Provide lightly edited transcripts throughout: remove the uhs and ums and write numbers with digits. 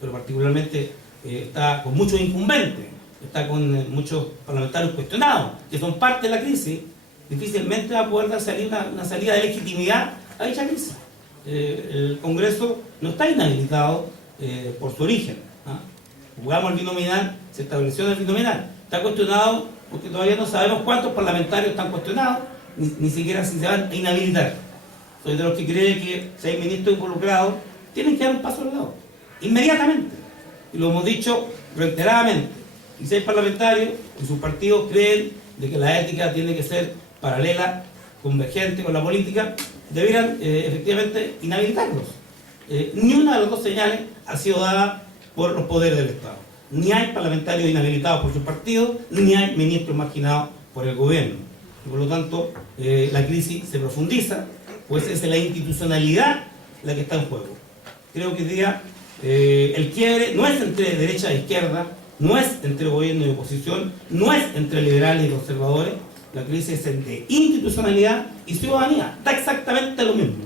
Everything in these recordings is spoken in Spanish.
pero particularmente está con muchos incumbentes, está con muchos parlamentarios cuestionados, que son parte de la crisis, difícilmente va a poder dar una salida de legitimidad a dicha crisis. El Congreso no está inhabilitado por su origen. Jugamos el binominal, se estableció el binominal. Está cuestionado porque todavía no sabemos cuántos parlamentarios están cuestionados, ni siquiera si se van a inhabilitar. Soy de los que cree que si hay ministros involucrados, tienen que dar un paso al lado, inmediatamente. Y lo hemos dicho reiteradamente. Y si hay parlamentarios y sus partidos creen de que la ética tiene que ser paralela, convergente con la política, debieran efectivamente inhabilitarlos. Ni una de las dos señales ha sido dada por los poderes del Estado. Ni hay parlamentarios inhabilitados por sus partidos, ni hay ministros marginados por el gobierno. Y por lo tanto, la crisis se profundiza, pues es la institucionalidad la que está en juego. Creo que hoy día el quiebre no es entre derecha e izquierda, no es entre gobierno y oposición, no es entre liberales y conservadores. La crisis es entre institucionalidad y ciudadanía. Está exactamente lo mismo.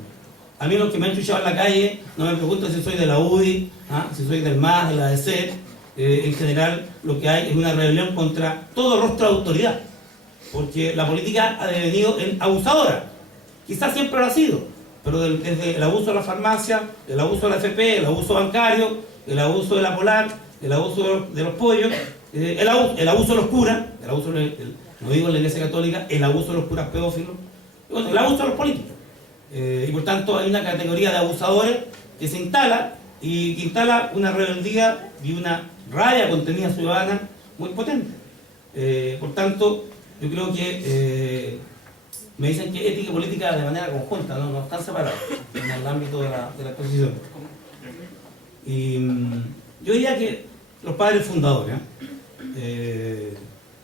A mí los que me han chuchado en la calle no me preguntan si soy de la UDI, si soy del MAS, de la DC. En general lo que hay es una rebelión contra todo rostro de autoridad, porque la política ha devenido en abusadora. Quizás siempre lo ha sido, pero desde el abuso de la farmacia, el abuso de la FP, el abuso bancario, el abuso de la Polar, el abuso de los pollos, el abuso de los curas, no digo en la Iglesia Católica, el abuso de los curas pedófilos, y bueno, el abuso de los políticos. Y por tanto hay una categoría de abusadores que se instala y que instala una rebeldía y una rabia contenida ciudadana muy potente. Por tanto, yo creo que me dicen que ética y política de manera conjunta, no están separados en el ámbito de la exposición. Y yo diría que los padres fundadores,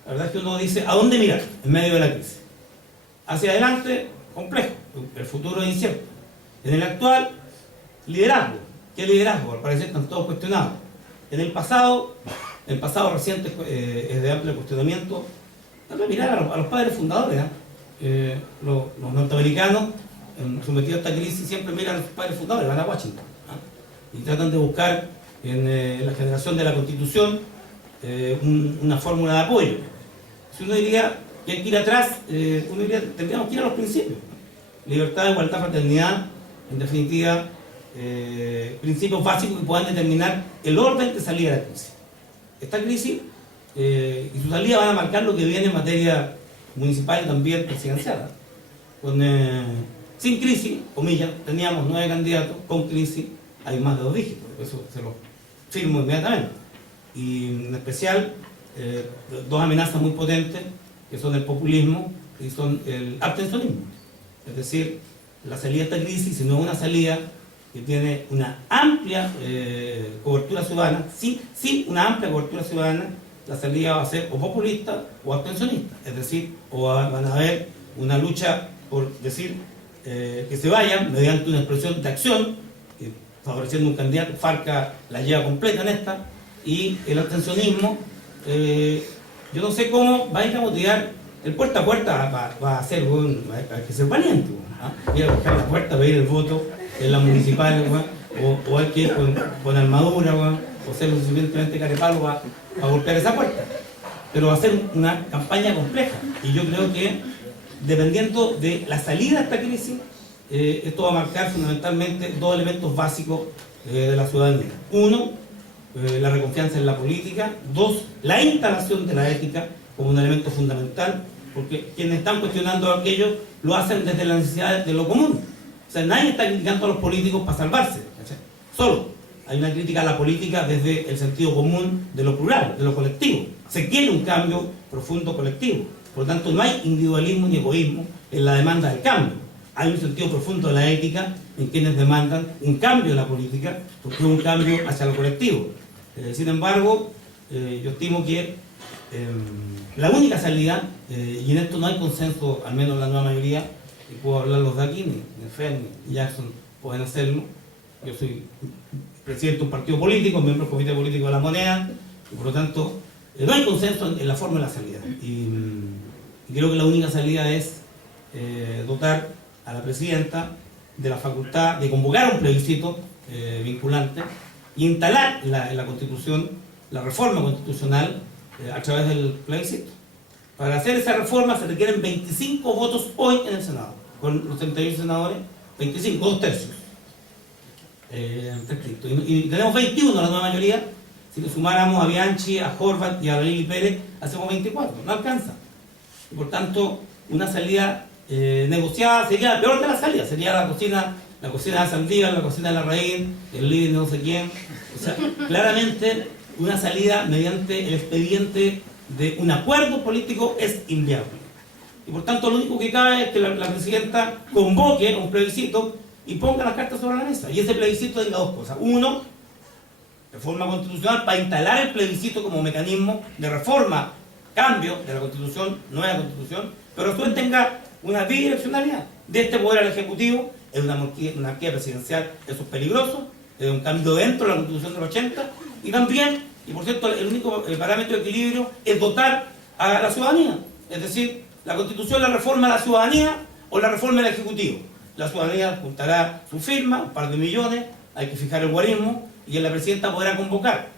la verdad es que uno dice ¿a dónde mirar en medio de la crisis? Hacia adelante, complejo, el futuro es incierto. En el actual, liderazgo. ¿Qué liderazgo? Al parecer están todos cuestionados. En el pasado reciente es de amplio cuestionamiento. Tal vez mirar a los padres fundadores. Los norteamericanos, sometidos a esta crisis, siempre miran a los padres fundadores, van a Washington. Y tratan de buscar en la generación de la Constitución una fórmula de apoyo. Si uno diría que hay que ir atrás, uno diría tendríamos que ir a los principios. Libertad, igualdad, fraternidad, en definitiva, principios básicos que puedan determinar el orden de salida de la crisis. Esta crisis y su salida van a marcar lo que viene en materia municipal y también presidencial. Sin crisis, comillas, teníamos 9 candidatos, con crisis hay más de 2 dígitos, eso se lo firmo inmediatamente. Y en especial, 2 amenazas muy potentes, que son el populismo y son el abstencionismo. Es decir, la salida de esta crisis, si no es una salida que tiene una amplia cobertura ciudadana, sin una amplia cobertura ciudadana, la salida va a ser o populista o abstencionista. Es decir, o van a haber una lucha por decir que se vayan mediante una expresión de acción, favoreciendo un candidato. Farca la lleva completa en esta, y el abstencionismo, yo no sé cómo va a ir a motivar. El puerta a puerta va a ser, hay que ser valiente, ir a buscar la puerta para ir el voto en las municipales, o hay que ir con armadura, o ser lo suficientemente carepalo para golpear esa puerta. Pero va a ser una campaña compleja, y yo creo que dependiendo de la salida de esta crisis, esto va a marcar fundamentalmente 2 elementos básicos de la ciudadanía. 1, la reconfianza en la política. 2, la instalación de la ética como un elemento fundamental, porque quienes están cuestionando aquello lo hacen desde la necesidad de lo común. O sea, nadie está criticando a los políticos para salvarse, ¿cachai? Solo hay una crítica a la política desde el sentido común de lo plural, de lo colectivo. Se quiere un cambio profundo colectivo. Por lo tanto, no hay individualismo ni egoísmo en la demanda del cambio. Hay un sentido profundo de la ética en quienes demandan un cambio de la política, porque es un cambio hacia lo colectivo. Sin embargo, yo estimo que la única salida, y en esto no hay consenso, al menos en la nueva mayoría, y puedo hablar los de aquí, ni Fer ni Jackson pueden hacerlo. Yo soy presidente de un partido político, miembro del Comité Político de la Moneda, y por lo tanto no hay consenso en la forma de la salida. Y creo que la única salida es dotar a la presidenta de la facultad de convocar un plebiscito vinculante, y instalar en la Constitución la reforma constitucional a través del plebiscito. Para hacer esa reforma se requieren 25 votos hoy en el Senado, con los 38 senadores, 25, 2/3. Y tenemos 21, la nueva mayoría. Si le sumáramos a Bianchi, a Horvath y a Lili Pérez, hacemos 24, no alcanza. Y por tanto, una salida negociada sería la peor de las salidas, sería la cocina de Saldívar, la cocina de Larraín, el líder de no sé quién. O sea, claramente una salida mediante el expediente de un acuerdo político es inviable. Y por tanto, lo único que cabe es que la presidenta convoque un plebiscito y ponga las cartas sobre la mesa. Y ese plebiscito diga dos cosas. Uno, reforma constitucional para instalar el plebiscito como mecanismo de reforma, cambio de la Constitución, nueva Constitución, pero a su vez tenga una bidireccionalidad de este poder al Ejecutivo. Es una monarquía presidencial, eso es peligroso, es un cambio dentro de la Constitución del 80, y también, y por cierto, el único parámetro de equilibrio es dotar a la ciudadanía, es decir, la Constitución la reforma la ciudadanía o la reforma del Ejecutivo. La ciudadanía juntará su firma, un par de millones, hay que fijar el guarismo, y la presidenta podrá convocar.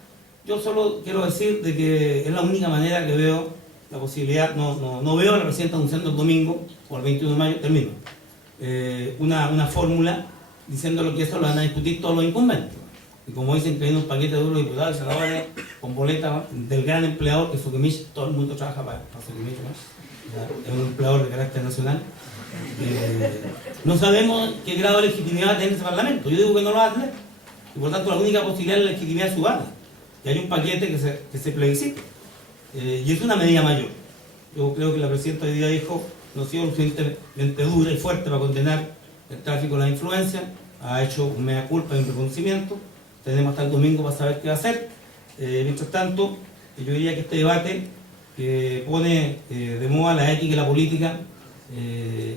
Yo solo quiero decir de que es la única manera que veo la posibilidad, no veo a la presidenta anunciando el domingo o el 21 de mayo, termino, una fórmula diciendo lo que eso lo van a discutir todos los incumbentes. Y como dicen que hay un paquete de los diputados y senadores con boleta del gran empleador, que Sokimich, todo el mundo trabaja para Sokimich, ¿no? Es un empleador de carácter nacional. No sabemos qué grado de legitimidad tiene ese Parlamento. Yo digo que no lo va a tener. Y por tanto la única posibilidad es la legitimidad ciudadana. Que hay un paquete que se plebiscite. Y es una medida mayor. Yo creo que la presidenta hoy día dijo, no ha sido lo suficientemente dura y fuerte para condenar el tráfico de la influencia. Ha hecho un mea culpa y un reconocimiento. Tenemos hasta el domingo para saber qué va a hacer. Mientras tanto, yo diría que este debate pone de moda la ética y la política,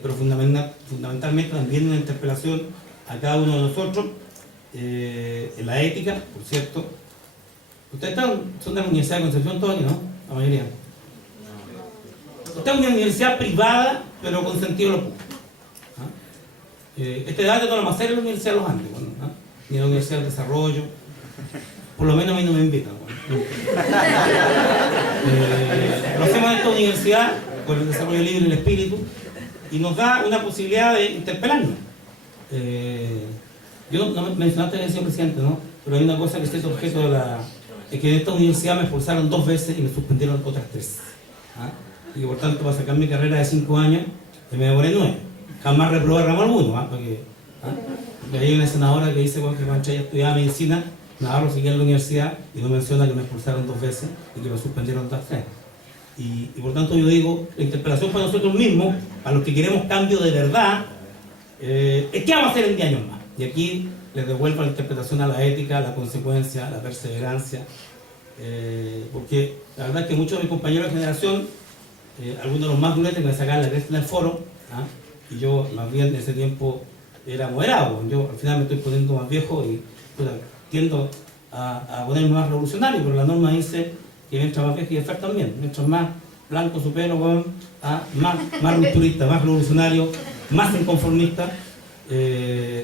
pero fundamentalmente también una interpelación a cada uno de nosotros. En la ética, por cierto. Ustedes son de la Universidad de Concepción todavía, ¿no? La mayoría. Esta es una universidad privada, pero con sentido de lo público. Este debate no lo vamos a hacer en la Universidad de los Andes, bueno, ni en la Universidad del Desarrollo. Por lo menos a mí no me invitan. Bueno. Lo hacemos en esta universidad, con el desarrollo libre y el espíritu, y nos da una posibilidad de interpelarnos. Yo no mencionaste que señor presidente, ¿no? Pero hay una cosa que es objeto de la... Es que en esta universidad me expulsaron 2 veces y me suspendieron otras 3. Y que por tanto para sacar mi carrera de 5 años me demoré 9. Jamás reprobé ramo alguno, porque hay una senadora que dice que cuando ella estudiaba medicina, Navarro seguía en la universidad y no menciona que me expulsaron 2 veces y que me suspendieron otras 3. Y por tanto yo digo, la interpelación para nosotros mismos, para los que queremos cambio de verdad, es qué vamos a hacer en 10 años más. Y aquí les devuelvo la interpretación a la ética, la consecuencia, la perseverancia, porque la verdad es que muchos de mis compañeros de generación, algunos de los más duretes que me sacaban la cresta en el foro, y yo más bien en ese tiempo era moderado. Yo al final me estoy poniendo más viejo y tiendo a ponerme más revolucionario, pero la norma dice que mientras más viejo y Fer también, mientras más blanco su pelo, más rupturista, más revolucionario, más inconformista.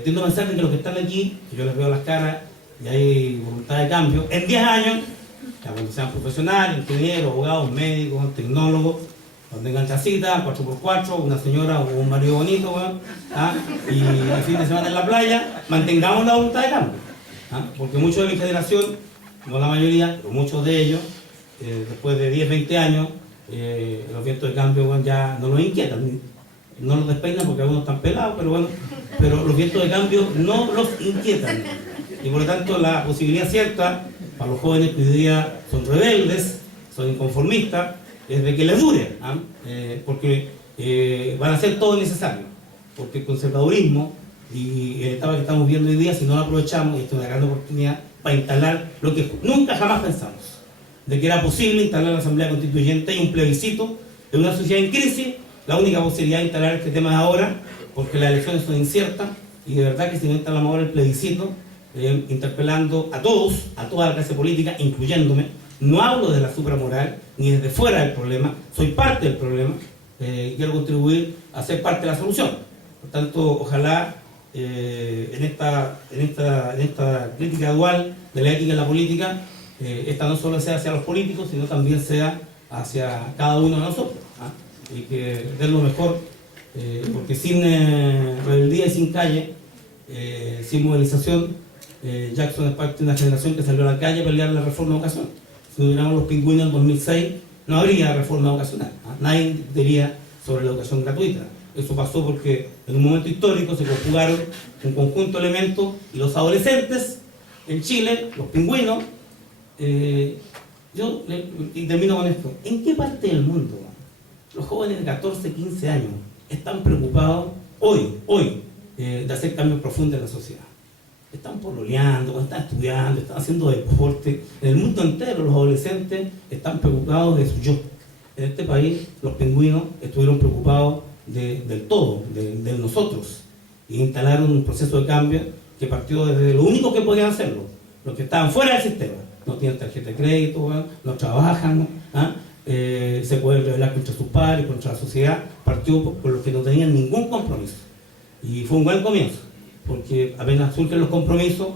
Tiendo a pensar que los que están aquí, que yo les veo las caras y hay voluntad de cambio, en 10 años, ya cuando sean profesionales, ingenieros, abogados, médicos, tecnólogos, cuando tengan casita, 4x4, una señora o un marido bonito, y el fin de semana en la playa, mantengamos la voluntad de cambio. Porque muchos de mi generación, no la mayoría, pero muchos de ellos, después de 10, 20 años, los vientos de cambio ya no los inquietan, no los despeinan porque algunos están pelados, pero bueno, pero los vientos de cambio no los inquietan. Y por lo tanto la posibilidad cierta para los jóvenes que hoy día son rebeldes, son inconformistas, es de que les dure, porque van a hacer todo necesario, porque el conservadurismo y el etapa que estamos viendo hoy día, si no lo aprovechamos, y esto es una gran oportunidad para instalar lo que nunca jamás pensamos, de que era posible instalar la Asamblea Constituyente y un plebiscito en una sociedad en crisis. La única posibilidad de instalar este tema es ahora, porque las elecciones son inciertas, y de verdad que si no instalamos ahora el plebiscito, interpelando a todos, a toda la clase política, incluyéndome, no hablo de la supramoral, ni desde fuera del problema, soy parte del problema, quiero contribuir a ser parte de la solución. Por tanto, ojalá en esta crítica dual de la ética en la política, esta no solo sea hacia los políticos, sino también sea hacia cada uno de nosotros, ¿ah? Y que den lo mejor, porque sin rebeldía y sin calle, sin movilización, Jackson es parte de una generación que salió a la calle a pelear la reforma educacional. Si no hubiéramos los pingüinos en 2006, no habría reforma educacional, ¿ah? Nadie diría sobre la educación gratuita. Eso pasó porque en un momento histórico se conjugaron un conjunto de elementos y los adolescentes en Chile, los pingüinos, y termino con esto. ¿En qué parte del mundo los jóvenes de 14, 15 años están preocupados hoy, de hacer cambios profundos en la sociedad? Están pololeando, están estudiando, están haciendo deporte. En el mundo entero los adolescentes están preocupados de su yo. En este país los pingüinos estuvieron preocupados del todo, de nosotros, y instalaron un proceso de cambio que partió desde lo único que podían hacerlo, los que estaban fuera del sistema. No tienen tarjeta de crédito, no trabajan, ¿ah? Se pueden rebelar contra sus padres, contra la sociedad. Partió por los que no tenían ningún compromiso. Y fue un buen comienzo, porque apenas surgen los compromisos,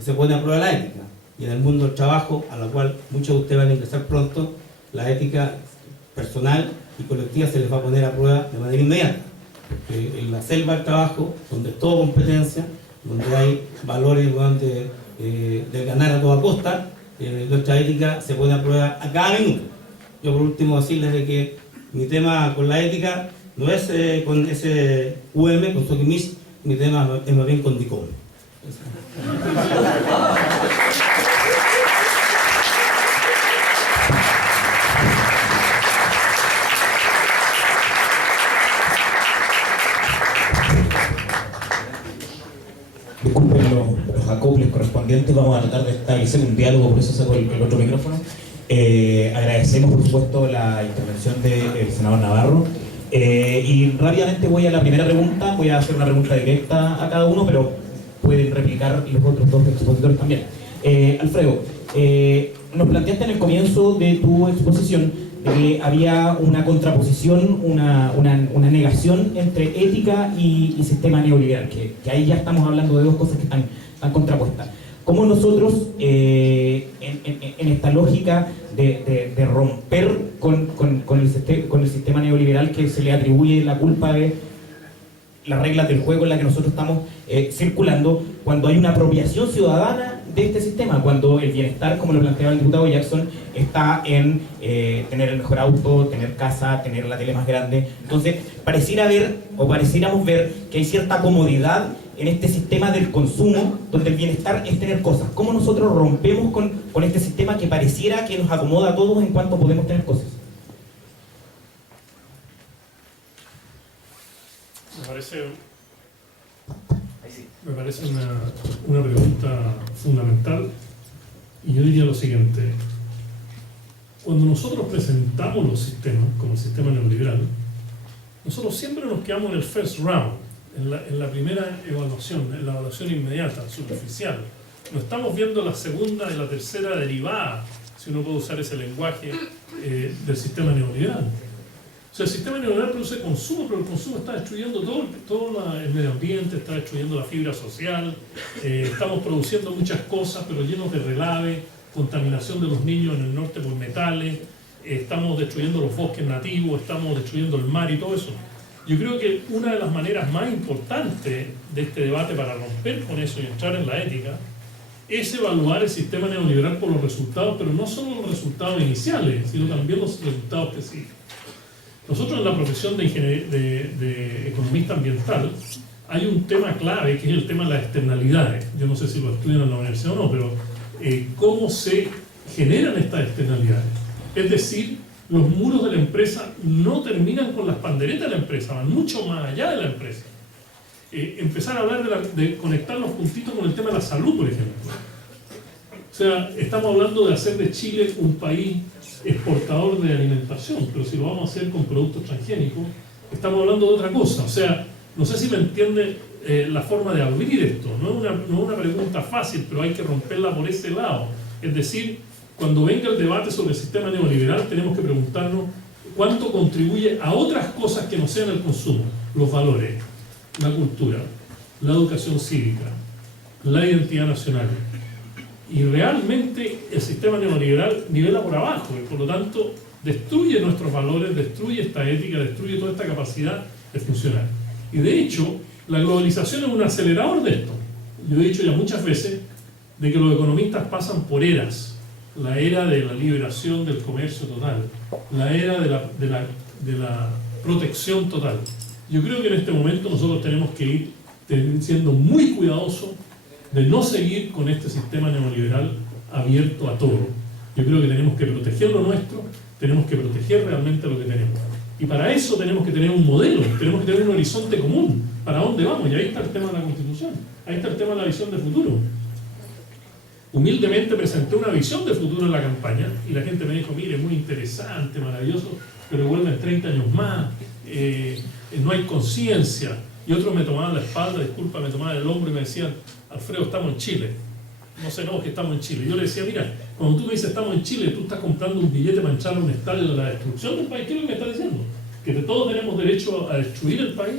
se pone a prueba la ética. Y en el mundo del trabajo, a la cual muchos de ustedes van a ingresar pronto, la ética personal y colectiva se les va a poner a prueba de manera inmediata. Porque en la selva del trabajo, donde es todo competencia, donde hay valores de ganar a toda costa, nuestra ética se pone a prueba a cada minuto. Yo por último decirles de que mi tema con la ética no es con ese UM, con Sokimich, mi tema es más bien con DICOM. Disculpen los acoples correspondientes, vamos a tratar de establecer un diálogo, por eso saco el otro micrófono. Agradecemos por supuesto la intervención del senador Navarro, y rápidamente voy a la primera pregunta. Voy a hacer una pregunta directa a cada uno, pero pueden replicar los otros dos expositores también. Alfredo, nos planteaste en el comienzo de tu exposición de que había una contraposición, una negación entre ética y sistema neoliberal, que ahí ya estamos hablando de dos cosas que están contrapuestas. ¿Cómo nosotros, en esta lógica de romper con el sistema neoliberal, que se le atribuye la culpa de las reglas del juego en la que nosotros estamos circulando, cuando hay una apropiación ciudadana de este sistema, cuando el bienestar, como lo planteaba el diputado Jackson, está en tener el mejor auto, tener casa, tener la tele más grande? Entonces, pareciéramos ver que hay cierta comodidad en este sistema del consumo, donde el bienestar es tener cosas. ¿Cómo nosotros rompemos con este sistema que pareciera que nos acomoda a todos en cuanto podemos tener cosas? Me parece una pregunta fundamental, y yo diría lo siguiente. Cuando nosotros presentamos los sistemas, como el sistema neoliberal, nosotros siempre nos quedamos en el first round, en la primera evaluación, en la evaluación inmediata, superficial. No estamos viendo la segunda y la tercera derivada, si uno puede usar ese lenguaje, del sistema neoliberal. O sea, el sistema neoliberal produce consumo, pero el consumo está destruyendo todo el medio ambiente, está destruyendo la fibra social, estamos produciendo muchas cosas, pero llenos de relave, contaminación de los niños en el norte por metales, estamos destruyendo los bosques nativos, estamos destruyendo el mar y todo eso. Yo creo que una de las maneras más importantes de este debate para romper con eso y entrar en la ética es evaluar el sistema neoliberal por los resultados, pero no solo los resultados iniciales, sino también los resultados específicos. Nosotros en la profesión de economista ambiental hay un tema clave, que es el tema de las externalidades. Yo no sé si lo estudian en la universidad o no, pero cómo se generan estas externalidades. Es decir, los muros de la empresa no terminan con las panderetas de la empresa, van mucho más allá de la empresa. Empezar a hablar de conectar los puntitos con el tema de la salud, por ejemplo. O sea, estamos hablando de hacer de Chile un país exportador de alimentación, pero si lo vamos a hacer con productos transgénicos, estamos hablando de otra cosa. O sea, no sé si me entiende la forma de abrir esto. No es una pregunta fácil, pero hay que romperla por ese lado. Es decir, cuando venga el debate sobre el sistema neoliberal, tenemos que preguntarnos cuánto contribuye a otras cosas que no sean el consumo, los valores, la cultura, la educación cívica, la identidad nacional. Y realmente el sistema neoliberal nivela por abajo y por lo tanto destruye nuestros valores, destruye esta ética, destruye toda esta capacidad de funcionar. Y de hecho, la globalización es un acelerador de esto. Yo he dicho ya muchas veces de que los economistas pasan por eras. La era de la liberación del comercio total, la era de la protección total. Yo creo que en este momento nosotros tenemos que ir siendo muy cuidadosos de no seguir con este sistema neoliberal abierto a todo. Yo creo que tenemos que proteger lo nuestro, tenemos que proteger realmente lo que tenemos. Y para eso tenemos que tener un modelo, tenemos que tener un horizonte común. ¿Para dónde vamos? Y ahí está el tema de la Constitución, ahí está el tema de la visión de futuro. Humildemente presenté una visión de futuro en la campaña y la gente me dijo, mire, muy interesante, maravilloso, pero vuelven 30 años más, no hay conciencia. Y otros me tomaban la espalda, disculpa, me tomaban el hombro y me decían, Alfredo, estamos en Chile. No sé, no, que estamos en Chile. Yo le decía, mira, cuando tú me dices estamos en Chile, tú estás comprando un billete para echarle un estadio de la destrucción del país. ¿Qué es lo que me estás diciendo? ¿Que todos tenemos derecho a destruir el país?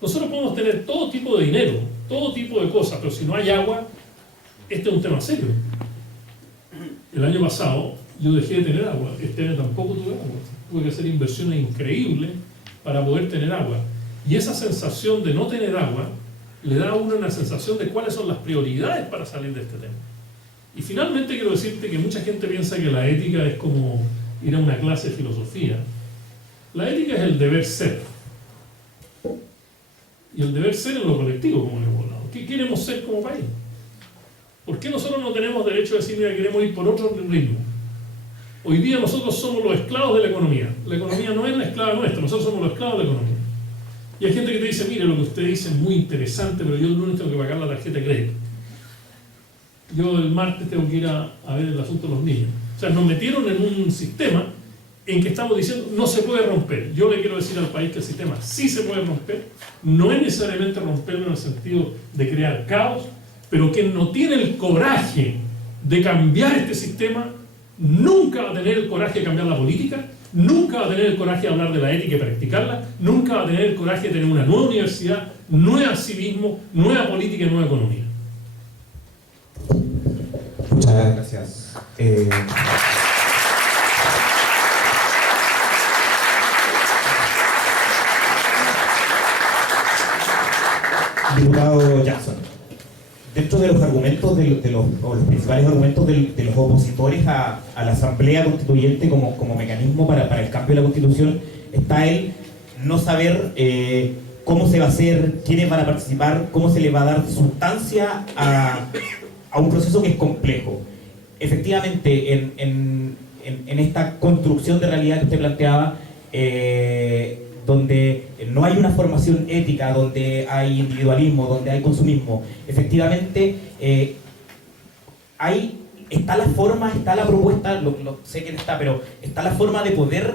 Nosotros podemos tener todo tipo de dinero, todo tipo de cosas, pero si no hay agua, este es un tema serio. El año pasado yo dejé de tener agua, este año tampoco tuve agua. Tuve que hacer inversiones increíbles para poder tener agua. Y esa sensación de no tener agua le da a uno una sensación de cuáles son las prioridades para salir de este tema. Y finalmente quiero decirte que mucha gente piensa que la ética es como ir a una clase de filosofía. La ética es el deber ser. Y el deber ser en lo colectivo, como hemos hablado. ¿Qué queremos ser como país? ¿Por qué nosotros no tenemos derecho a decir, mira, queremos ir por otro ritmo? Hoy día nosotros somos los esclavos de la economía. La economía no es la esclava nuestra, nosotros somos los esclavos de la economía. Y hay gente que te dice, mire, lo que usted dice es muy interesante, pero yo el lunes tengo que pagar la tarjeta de crédito. Yo el martes tengo que ir a ver el asunto de los niños. O sea, nos metieron en un sistema en que estamos diciendo, no se puede romper. Yo le quiero decir al país que el sistema sí se puede romper. No es necesariamente romperlo en el sentido de crear caos, pero quien no tiene el coraje de cambiar este sistema, nunca va a tener el coraje de cambiar la política, nunca va a tener el coraje de hablar de la ética y practicarla, nunca va a tener el coraje de tener una nueva universidad, nuevo civismo, nueva política y nueva economía. Muchas gracias. Diputado Jackson, dentro de los argumentos, o los principales argumentos de los opositores a la Asamblea Constituyente como mecanismo para el cambio de la Constitución, está el no saber cómo se va a hacer, quiénes van a participar, cómo se le va a dar sustancia a un proceso que es complejo. Efectivamente, en esta construcción de realidad que usted planteaba, donde no hay una formación ética, donde hay individualismo, donde hay consumismo, efectivamente está la forma, está la propuesta, sé que no está, pero está la forma de poder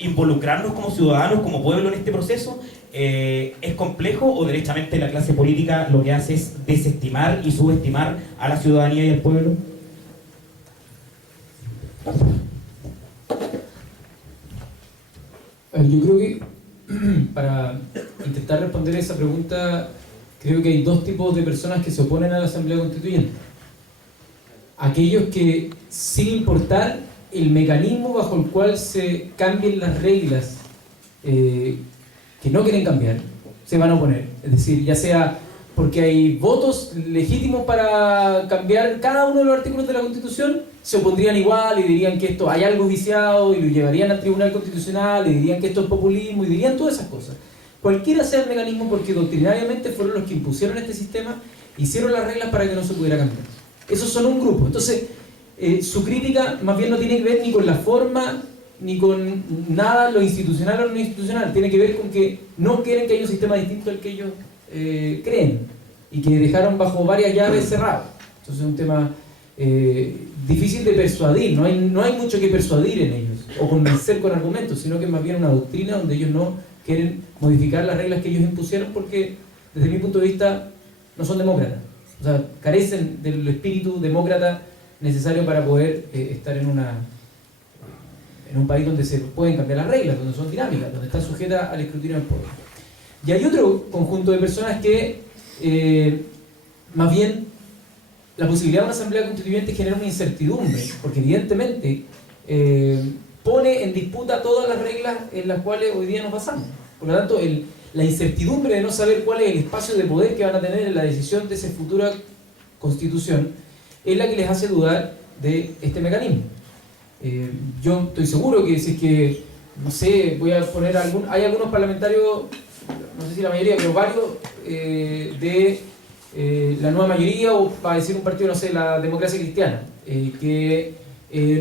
involucrarnos como ciudadanos, como pueblo en este proceso. ¿Es complejo o derechamente la clase política lo que hace es desestimar y subestimar a la ciudadanía y al pueblo? Yo creo que para intentar responder esa pregunta, creo que hay dos tipos de personas que se oponen a la Asamblea Constituyente. Aquellos que, sin importar el mecanismo bajo el cual se cambien las reglas que no quieren cambiar, se van a oponer. Es decir, ya sea porque hay votos legítimos para cambiar cada uno de los artículos de la Constitución, se opondrían igual y dirían que esto hay algo viciado y lo llevarían al Tribunal Constitucional y dirían que esto es populismo y dirían todas esas cosas. Cualquiera sea el mecanismo, porque doctrinariamente fueron los que impusieron este sistema, hicieron las reglas para que no se pudiera cambiar. Esos son un grupo. Entonces, su crítica más bien no tiene que ver ni con la forma ni con nada lo institucional o no institucional, tiene que ver con que no quieren que haya un sistema distinto al que ellos creen y que dejaron bajo varias llaves cerradas. Entonces es un tema difícil de persuadir, no hay mucho que persuadir en ellos o convencer con argumentos, sino que es más bien una doctrina donde ellos no quieren modificar las reglas que ellos impusieron porque desde mi punto de vista no son demócratas, o sea, carecen del espíritu demócrata necesario para poder estar en un país donde se pueden cambiar las reglas, donde son dinámicas, donde están sujetas al escrutinio del pueblo. Y hay otro conjunto de personas que más bien la posibilidad de una asamblea constituyente genera una incertidumbre, porque evidentemente pone en disputa todas las reglas en las cuales hoy día nos basamos. Por lo tanto, la incertidumbre de no saber cuál es el espacio de poder que van a tener en la decisión de esa futura constitución es la que les hace dudar de este mecanismo. Yo estoy seguro que si es que, no sé, voy a poner hay algunos parlamentarios, no sé si la mayoría, pero varios de la nueva mayoría, o para decir un partido, no sé, la Democracia Cristiana, que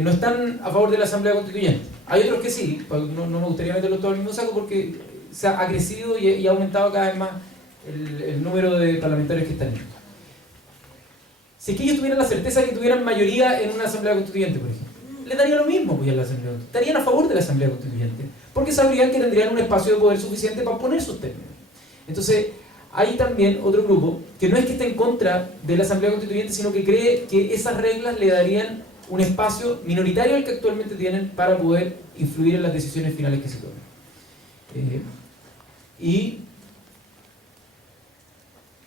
no están a favor de la Asamblea Constituyente. Hay otros que sí, no me gustaría meterlos todos al mismo saco porque ha crecido y ha aumentado cada vez más el número de parlamentarios que están en esto. Si es que ellos tuvieran la certeza de que tuvieran mayoría en una Asamblea Constituyente, por ejemplo, les daría lo mismo apoyar la Asamblea Constituyente. Estarían a favor de la Asamblea Constituyente, porque sabrían que tendrían un espacio de poder suficiente para poner sus términos. Entonces, hay también otro grupo que no es que esté en contra de la Asamblea Constituyente, sino que cree que esas reglas le darían un espacio minoritario al que actualmente tienen para poder influir en las decisiones finales que se tomen. Y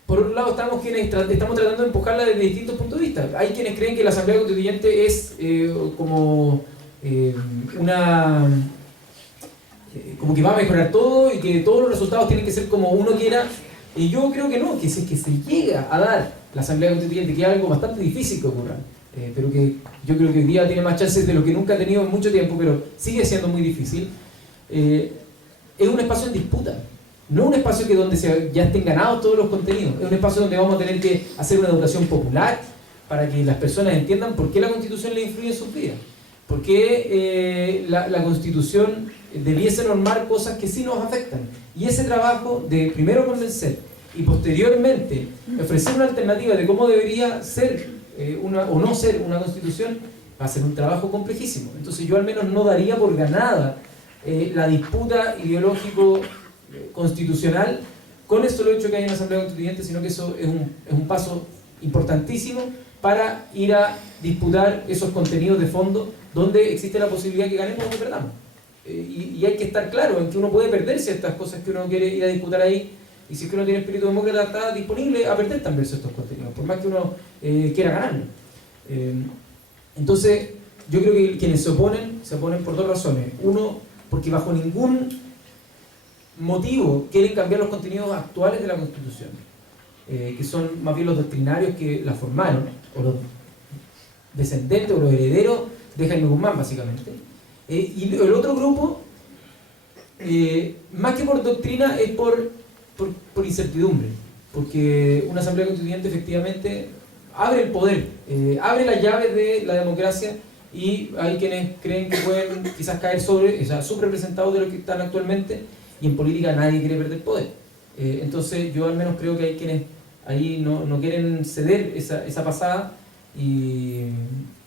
por otro lado estamos tratando de empujarla desde distintos puntos de vista. Hay quienes creen que la Asamblea Constituyente es como que va a mejorar todo y que todos los resultados tienen que ser como uno quiera. Y yo creo que no, que si es que se llega a dar la Asamblea Constituyente, que es algo bastante difícil que ocurra, pero que yo creo que hoy día tiene más chances de lo que nunca ha tenido en mucho tiempo, pero sigue siendo muy difícil, es un espacio en disputa. No un espacio que donde ya estén ganados todos los contenidos, es un espacio donde vamos a tener que hacer una educación popular para que las personas entiendan por qué la Constitución les influye en sus vidas, por qué la Constitución debiese normar cosas que sí nos afectan. Y ese trabajo de primero convencer y posteriormente ofrecer una alternativa de cómo debería ser o no ser una Constitución va a ser un trabajo complejísimo. Entonces yo al menos no daría por ganada la disputa ideológico constitucional con el solo hecho que haya una Asamblea Constituyente, sino que eso es un paso importantísimo para ir a disputar esos contenidos de fondo donde existe la posibilidad que ganemos o que perdamos. Y hay que estar claro en que uno puede perder ciertas cosas que uno quiere ir a disputar ahí, y si es que uno tiene espíritu demócrata está disponible a perder también estos contenidos, por más que uno quiera ganarlo. Entonces yo creo que quienes se oponen por dos razones. Uno, porque bajo ningún motivo quieren cambiar los contenidos actuales de la Constitución, que son más bien los doctrinarios que la formaron, o los descendentes o los herederos de Jaime Guzmán, básicamente. Y el otro grupo, más que por doctrina, es por incertidumbre, porque una Asamblea Constituyente efectivamente abre el poder, abre las llaves de la democracia, y hay quienes creen que pueden quizás caer subrepresentados de lo que están actualmente, y en política nadie quiere perder poder. Entonces yo al menos creo que hay quienes ahí no quieren ceder esa pasada, y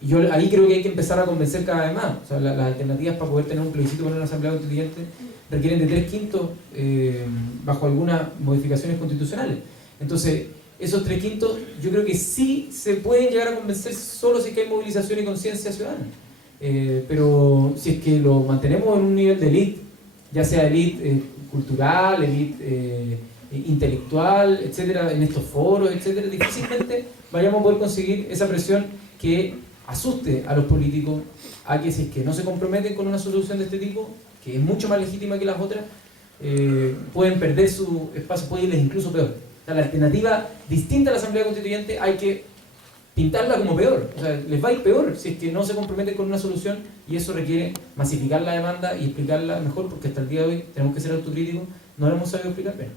yo ahí creo que hay que empezar a convencer cada vez más. O sea, las alternativas para poder tener un plebiscito con una Asamblea Constituyente requieren de 3/5 bajo algunas modificaciones constitucionales. Entonces esos 3/5 yo creo que sí se pueden llegar a convencer solo si es que hay movilización y conciencia ciudadana, pero si es que lo mantenemos en un nivel de élite, ya sea élite cultural, élite intelectual, etcétera, en estos foros, etcétera, difícilmente vayamos a poder conseguir esa presión que asuste a los políticos a que si es que no se comprometen con una solución de este tipo, que es mucho más legítima que las otras, pueden perder su espacio, puede irles incluso peor. O sea, la alternativa distinta a la Asamblea Constituyente hay que pintarla como peor, o sea, les va a ir peor si es que no se comprometen con una solución, y eso requiere masificar la demanda y explicarla mejor, porque hasta el día de hoy tenemos que ser autocríticos, no lo hemos sabido explicar bien.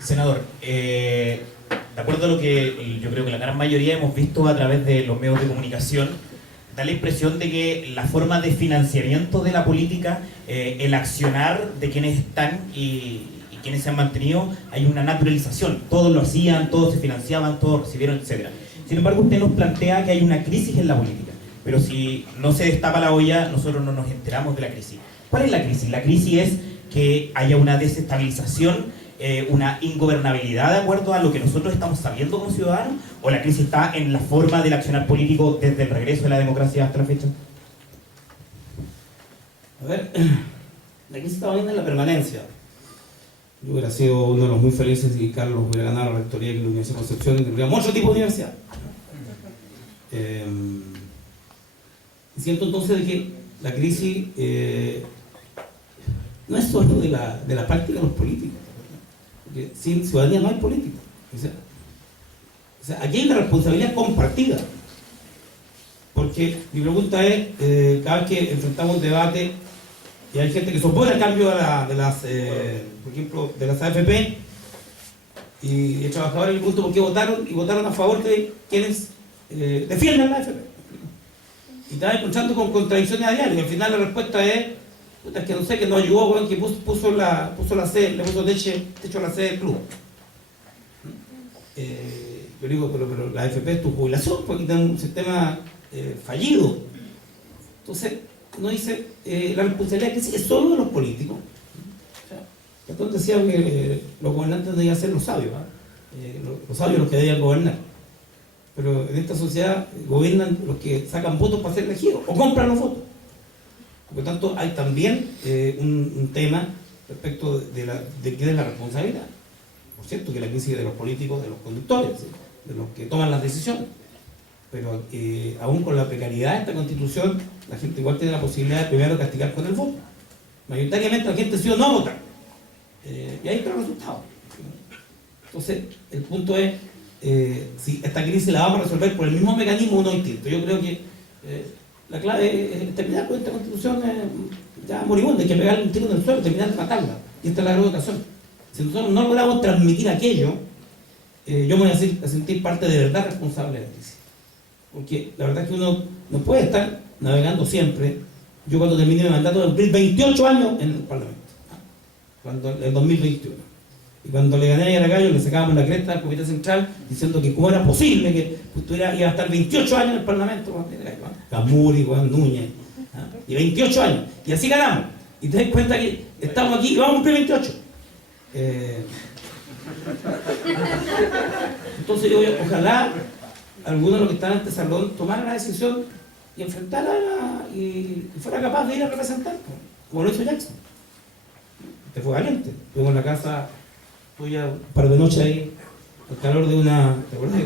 Senador, de acuerdo a lo que yo creo que la gran mayoría hemos visto a través de los medios de comunicación, da la impresión de que la forma de financiamiento de la política, el accionar de quienes están y quienes se han mantenido, hay una naturalización. Todos lo hacían, todos se financiaban, todos recibieron, etc. Sin embargo, usted nos plantea que hay una crisis en la política, pero si no se destapa la olla, nosotros no nos enteramos de la crisis. ¿Cuál es la crisis? La crisis es que haya una desestabilización una ingobernabilidad de acuerdo a lo que nosotros estamos sabiendo como ciudadanos, o la crisis está en la forma del accionar político desde el regreso de la democracia hasta la fecha? A ver, la crisis está viendo en la permanencia. Yo hubiera sido uno de los muy felices si Carlos hubiera ganado la rectoría de la Universidad de Concepción y tendríamos otro tipo de universidad. Siento entonces de que la crisis no es solo de la práctica de los políticos, porque sin ciudadanía no hay política. O sea, aquí hay una responsabilidad compartida, porque mi pregunta es, cada vez que enfrentamos un debate y hay gente que se opone al cambio de las por ejemplo, de las AFP, y el trabajador le pregunto por qué votaron, y votaron a favor de quienes defienden la AFP. Y estaba encontrando con contradicciones a diario, y al final la respuesta es, puta, es que no sé, que nos ayudó, bueno, que puso la sede, le puso techo a la sede del club. Yo digo, pero la AFP es tu jubilación, porque aquí tenemos un sistema fallido. Entonces, uno dice, la responsabilidad que es solo de los políticos. Entonces decía que los gobernantes debían ser los sabios, los sabios los que debían gobernar. Pero en esta sociedad gobiernan los que sacan votos para ser elegidos o compran los votos. Por lo tanto, hay también un tema respecto de quién es la responsabilidad. Por cierto, que la crisis es de los políticos, de los conductores, ¿sí?, de los que toman las decisiones. Pero aún con la precariedad de esta constitución, la gente igual tiene la posibilidad de primero castigar con el voto. Mayoritariamente la gente sí o no vota. Y ahí está el resultado. Entonces, el punto es, si esta crisis la vamos a resolver por el mismo mecanismo o no distinto. Yo creo que la clave es terminar con esta constitución ya moribunda, hay que pegarle un tiro en el suelo, terminar de matarla. Y esta es la gran ocasión. Si nosotros no logramos transmitir aquello, yo me voy a sentir parte de verdad responsable de la crisis. Porque la verdad es que uno no puede estar navegando siempre. Yo cuando terminé mi mandato de cumplir 28 años en el Parlamento, en el 2021. Y cuando le gané a Yaragallo, le sacábamos la cresta al Comité Central diciendo que cómo era posible que iba a estar 28 años en el Parlamento, Camuri, Juan Núñez, y 28 años. Y así ganamos. Y te das cuenta que estamos aquí y vamos a cumplir 28. Entonces yo, ojalá algunos de los que están en este salón tomaran la decisión y enfrentara y fuera capaz de ir a representar, como lo hizo Jackson. Te fue valiente. Estuvo en la casa tuya un par de noches ahí, al calor de una... ¿Te acuerdas?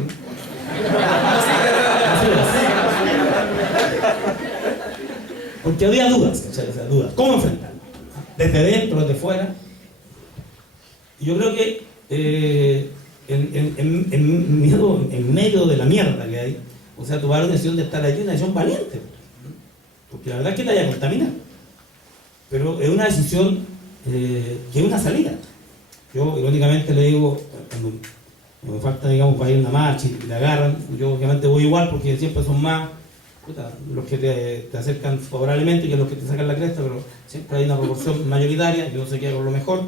Porque había dudas, ¿cachai? O sea, dudas. ¿Cómo enfrentarlo? Desde dentro, desde fuera. Y yo creo que en medio de la mierda que hay, o sea, tomar una decisión de estar allí, una decisión valiente. Porque la verdad es que te vaya a contaminar. Pero es una decisión que es una salida. Yo, irónicamente, le digo, cuando me falta, digamos, para ir a una marcha y le agarran, yo obviamente voy igual porque siempre son más los que te acercan favorablemente que los que te sacan la cresta, pero siempre hay una proporción mayoritaria, yo no sé qué con lo mejor.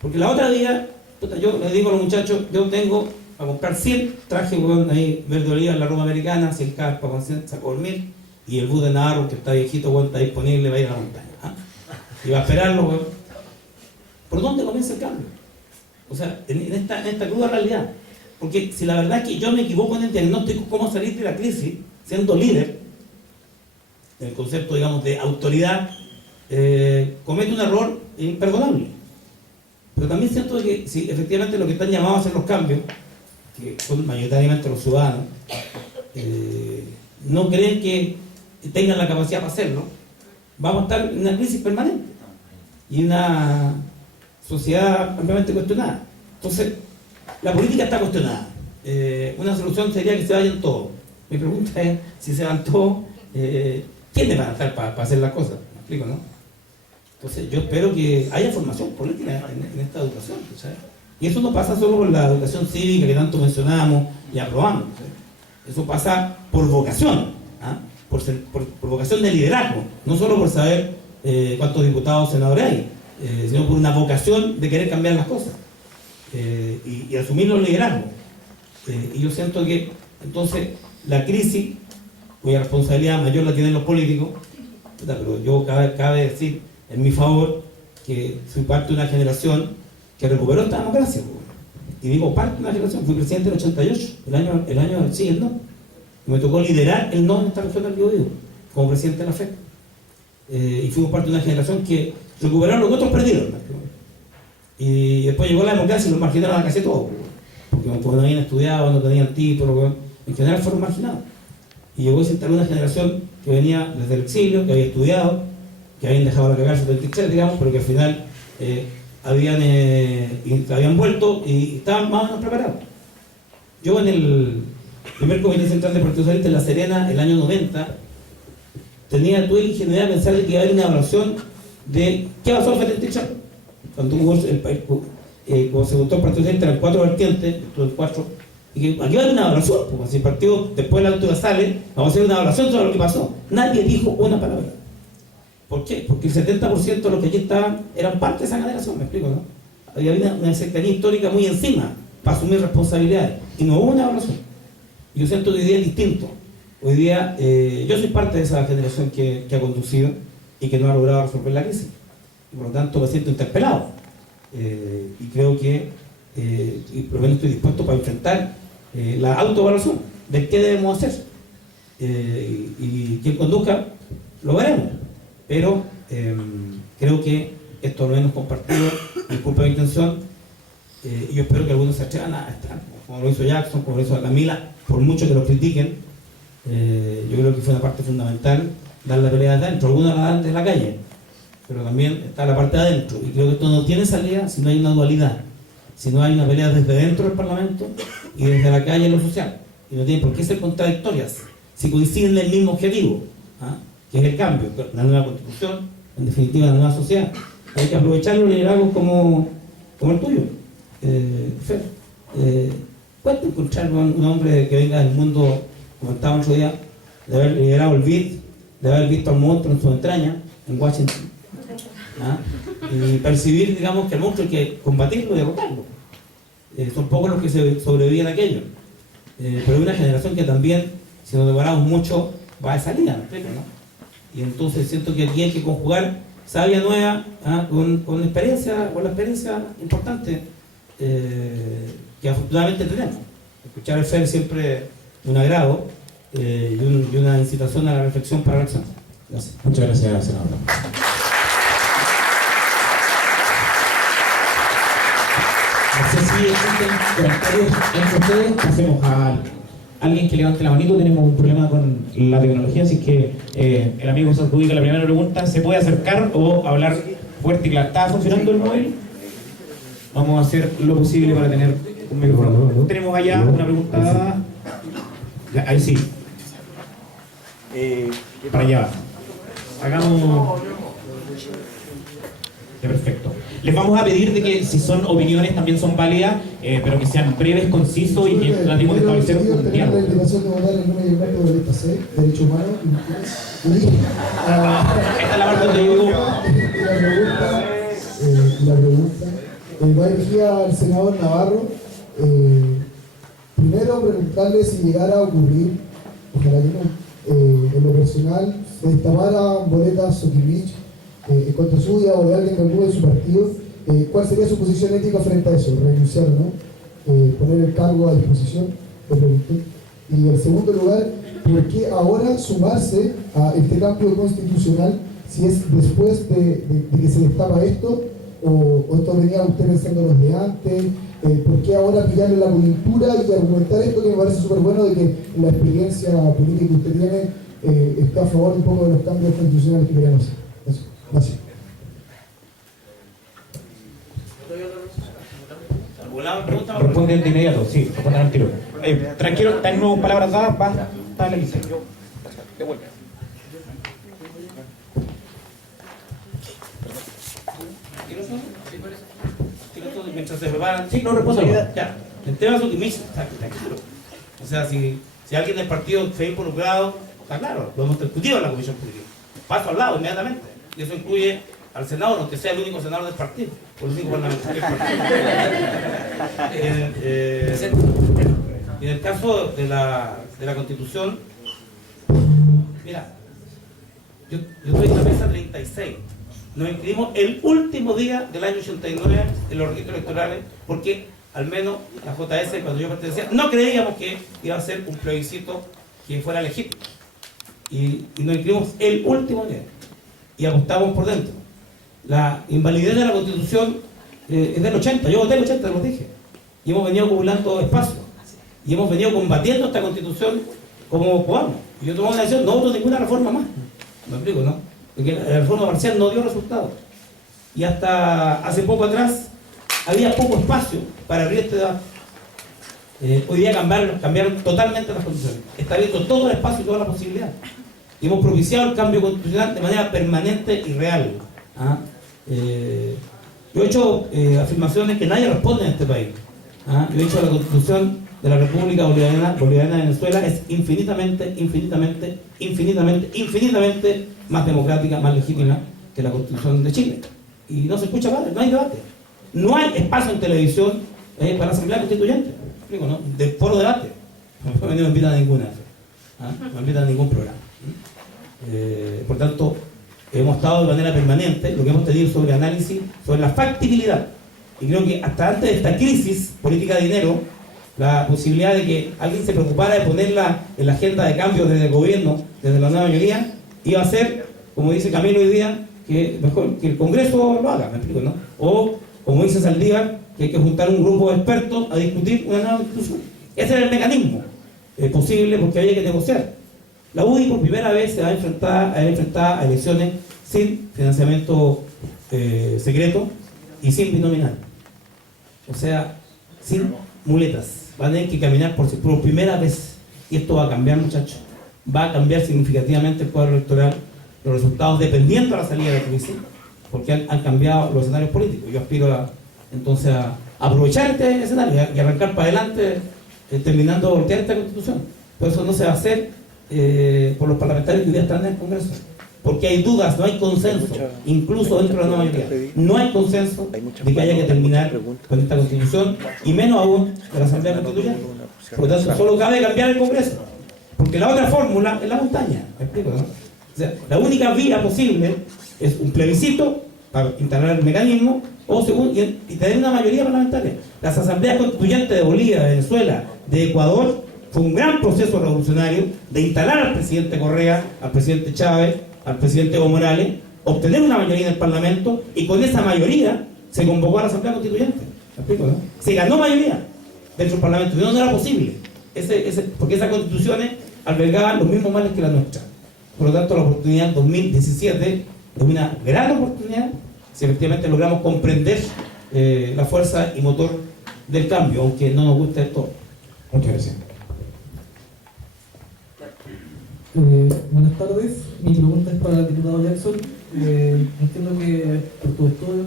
Porque la otra día, yo le digo a los muchachos, yo tengo para comprar 100 trajes, ahí verde oliva en la Roma Americana, 100 cajas para saco dormir, y el bus de Navarro, que está viejito, está disponible, va a ir a la montaña. Y va a esperarlo, ¿Por dónde comienza el cambio? O sea, en esta cruda realidad. Porque si la verdad es que yo me equivoco en el diagnóstico, cómo salir de la crisis, siendo líder, en el concepto, digamos, de autoridad, comete un error imperdonable. Pero también siento que si efectivamente lo que están llamados a hacer los cambios, que son mayoritariamente los ciudadanos, no creen que tengan la capacidad para hacerlo, vamos a estar en una crisis permanente y una sociedad ampliamente cuestionada. Entonces, la política está cuestionada. Una solución sería que se vayan todos. Mi pregunta es, si se van todos, ¿quiénes van a estar para hacer las cosas? ¿Me explico, no? Entonces, yo espero que haya formación política en esta educación, ¿sabes? Y eso no pasa solo por la educación cívica que tanto mencionamos y aprobamos, ¿sabes? Eso pasa por vocación, por vocación de liderazgo, no solo por saber cuántos diputados o senadores hay, sino por una vocación de querer cambiar las cosas y asumir los liderazgos. Y yo siento que entonces la crisis, cuya responsabilidad mayor la tienen los políticos, pero yo cabe decir en mi favor que fui parte de una generación que recuperó esta democracia. Y digo parte de una generación, fui presidente del 88, el año del sí, el no. Y me tocó liderar el no en esta región del Biobío, como presidente de la FED. Y fuimos parte de una generación que recuperaron lo que otros perdieron. Y después llegó la democracia y los marginaron a casi todos, porque no habían estudiado, no tenían título, en general fueron marginados. Y llegó y se instaló una generación que venía desde el exilio, que había estudiado, que habían dejado la cagada del TICHER, digamos, pero que al final habían vuelto y estaban más o menos preparados. Yo en el primer comité central del Partido Socialista en La Serena, el año 90, tuve la ingenuidad de pensar que iba a haber una evaluación de qué pasó al frente del TICHER. Cuando hubo el país, como se votó el Partido Socialista, eran 4 vertientes, estuvo 4, y que aquí va a haber una evaluación, porque si el partido después de la altura sale, vamos a hacer una evaluación sobre lo que pasó. Nadie dijo una palabra. ¿Por qué? Porque el 70% de los que allí estaban eran parte de esa generación, me explico, ¿no? Había una cercanía histórica muy encima para asumir responsabilidades, y no hubo una evaluación. Yo siento que hoy día es distinto. Hoy día yo soy parte de esa generación que ha conducido y que no ha logrado resolver la crisis. Y por lo tanto me siento interpelado. Y creo que, y por lo menos estoy dispuesto para enfrentar la autoevaluación de qué debemos hacer. Y quien conduzca, lo veremos. Pero creo que esto lo hemos compartido, disculpa mi intención, y yo espero que algunos se atrevan a estar, como lo hizo Jackson, como lo hizo Camila, por mucho que lo critiquen. Yo creo que fue una parte fundamental dar la pelea de adentro. Algunos la dan de la calle, pero también está la parte de adentro, y creo que esto no tiene salida si no hay una dualidad, si no hay una pelea desde dentro del Parlamento y desde la calle en lo social, y no tienen por qué ser contradictorias si coinciden en el mismo objetivo, que es el cambio, la nueva constitución, en definitiva la nueva sociedad. Hay que aprovechar los liderazgos como el tuyo. Fer, ¿cuánto encontrar un hombre que venga del mundo, como estaba otro día, de haber liderado el BID, de haber visto al monstruo en su entraña, en Washington, y percibir, digamos, que el monstruo hay que combatirlo y derrotarlo? Son pocos los que sobreviven a aquello, pero hay una generación que también, si nos demoramos mucho, va de salida, ¿me explico, no? Y entonces siento que aquí hay que conjugar sabia nueva con experiencia, con la experiencia importante que afortunadamente tenemos. Escuchar el FER siempre un agrado y una incitación a la reflexión para la acción. Gracias. Muchas gracias, senador. No sé si existen comentarios entre ustedes. Pasemos a alguien que levante la manito. Tenemos un problema con la tecnología, así que el amigo se adjudica la primera pregunta. ¿Se puede acercar o hablar fuerte y claro? ¿Está funcionando el móvil? Vamos a hacer lo posible para tener un micrófono. Tenemos allá una pregunta. Ya, ahí sí. Para allá. Hagamos. Ya, perfecto. Les vamos a pedir de que si son opiniones también son válidas, pero que sean breves, concisos y que tratemos de establecer un diálogo. La invitación de votar en nombre y en nombre de la lista C, Derechos Humanos. Esta es la parte donde yo digo. La pregunta va dirigida al senador Navarro. Primero, preguntarle si llegara a ocurrir, ojalá que no, en lo personal, se destaparan boletas Sokimich en contra suya o de alguien que ocupe de su partido, ¿cuál sería su posición ética frente a eso? ¿Renunciar o no? ¿Poner el cargo a disposición? Le pregunté. Y en segundo lugar, ¿por qué ahora sumarse a este cambio constitucional si es después de que se destapa esto o esto venía usted pensando desde antes? ¿Por qué ahora pillarle la coyuntura y argumentar esto que me parece súper bueno de que la experiencia política que usted tiene está a favor un poco de los cambios constitucionales que queremos hacer? Eso. Gracias. Responden de inmediato, sí, respondan al tiro. Tranquilo, tenemos palabras dadas, va a la lista. Mientras se preparan. Sí, no respondo. Ya, el tema Sokimich está claro. O sea, si alguien del partido se ha involucrado, está claro, lo hemos discutido en la comisión política. Paso al lado inmediatamente. Y eso incluye al senador, aunque sea el único senador del partido, o el único parlamentario del partido. Y en el caso de la Constitución, mira, yo estoy en la mesa 36. Nos inscribimos el último día del año 89 en los registros electorales, porque al menos la JS, cuando yo pertenecía, no creíamos que iba a ser un plebiscito que fuera legítimo. Y nos inscribimos el último día y apostamos por dentro. La invalidez de la Constitución es del 80, yo voté el 80, lo dije, y hemos venido acumulando espacio y hemos venido combatiendo esta Constitución como podamos. Y yo tomo una decisión, no voto ninguna reforma más, me explico, ¿no? Porque la reforma parcial no dio resultados y hasta hace poco atrás había poco espacio para abrir este debate. Hoy día cambiaron totalmente las condiciones, está abierto todo el espacio y toda la posibilidad, y hemos propiciado el cambio constitucional de manera permanente y real. Yo he hecho afirmaciones que nadie responde en este país. Yo he dicho que la Constitución de la República Bolivariana de Venezuela es infinitamente más democrática, más legítima que la Constitución de Chile. Y no se escucha más, no hay debate. No hay espacio en televisión para la Asamblea Constituyente. Explico, ¿no? De foro debate. No me invitan a ninguna. No me invitan a ningún programa. Por tanto, hemos estado de manera permanente, lo que hemos tenido sobre análisis, sobre la factibilidad. Y creo que hasta antes de esta crisis política de dinero, la posibilidad de que alguien se preocupara de ponerla en la agenda de cambio desde el gobierno, desde la nueva mayoría, iba a ser, como dice Camilo hoy día, que mejor que el Congreso lo haga, ¿me explico, no? O, como dice Saldívar, que hay que juntar un grupo de expertos a discutir una nueva constitución. Ese era el mecanismo posible, porque había que negociar. La UDI por primera vez se va a enfrentar a elecciones sin financiamiento secreto y sin binominal. O sea, sin muletas. Van a tener que caminar por primera vez. Y esto va a cambiar, muchachos. Va a cambiar significativamente el cuadro electoral, los resultados dependiendo de la salida de la crisis, porque han cambiado los escenarios políticos. Yo aspiro entonces a aprovechar este escenario y arrancar para adelante, terminando de voltear esta constitución. Pero eso no se va a hacer por los parlamentarios que hoy día están en el Congreso, porque hay dudas, no hay consenso, incluso dentro de la nueva mayoría. No hay consenso de que haya que terminar con esta constitución, y menos aún de la Asamblea Constituyente. Por lo tanto, solo cabe cambiar el Congreso, porque la otra fórmula es la montaña. ¿Me explico, no? O sea, la única vía posible es un plebiscito para instalar el mecanismo y tener una mayoría parlamentaria. Las asambleas constituyentes de Bolivia, de Venezuela, de Ecuador, fue un gran proceso revolucionario de instalar al presidente Correa, al presidente Chávez, al presidente Evo Morales, obtener una mayoría en el Parlamento, y con esa mayoría se convocó a la Asamblea Constituyente. ¿Me explico, no? Se ganó mayoría dentro del Parlamento, y no era posible, porque esas constituciones albergaban los mismos males que la nuestra. Por lo tanto, la oportunidad 2017 es una gran oportunidad si efectivamente logramos comprender la fuerza y motor del cambio, aunque no nos guste del todo. Muchas gracias. Buenas tardes, mi pregunta es para el diputado Jackson. Entiendo que por tus estudios